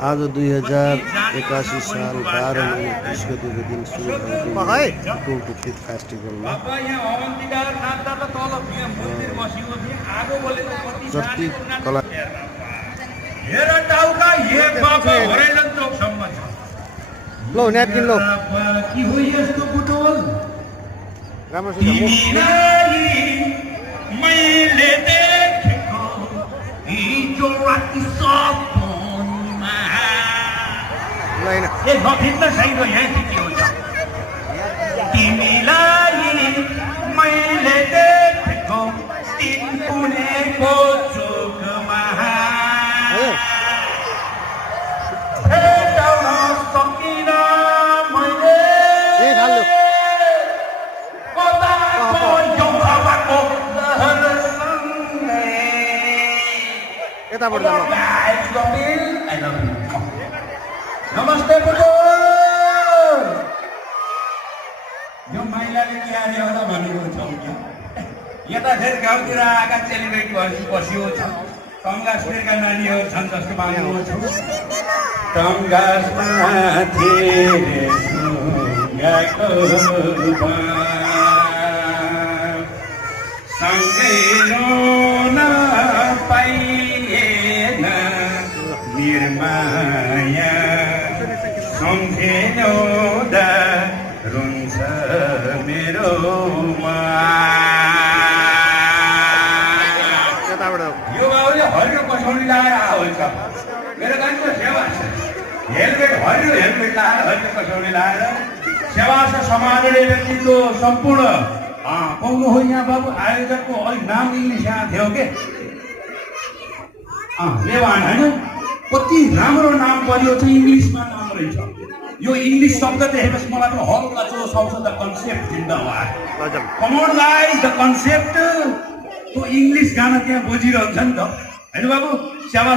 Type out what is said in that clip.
आज 2081 साल 12 महिना 30 गतेको दिन सुरु भएको टुङटुक्की फेस्टिभलमा जति कला लो न्यापकिन लो राम्रोसित मैले देखेको हिजो राति सपनमा ए गफिन्न छैन यहाँ के हुन्छ तिमीलाई मैले देखेको तिन कुनेको चोकमा भेटाउन सकिन मैले यताबाट नमस्ते बुटो यो महिलाले के आने होला भनेको छ यता फेरि गाउँतिर आएका सेलिब्रेट बसियो छ टङ्गासका नानीहरू छन् जस्तो मान्नु छ टङ्गासमा सँगै रोन पाइएन निर्माया सम्झेउँदा रुन्छ मेरो यो बाबुले हरियो कसौडी लाएर आउँछ मेरो गाडीको सेवा छ हेलमेट हरियो हेलमेट लाएर हरियो कसौडी लाएर सेवा छ समाजले व्यक्तित्व सम्पूर्ण पाउनु हो यहाँ बाबु आयोजकको अलिक नाम इङ्ग्लिस यहाँ थियो के लेवान होइन कति राम्रो नाम पर्यो चाहिँ इङ्ग्लिसमा नाम रहेछ यो इङ्ग्लिस शब्द देखेपछि मलाई त हल्का जोस आउँछ the concept Zindabad com on guys the concept त्यो इङ्ग्लिस गाना त्यहाँ बजिरहन्छ नि त होइन बाबु स्याबास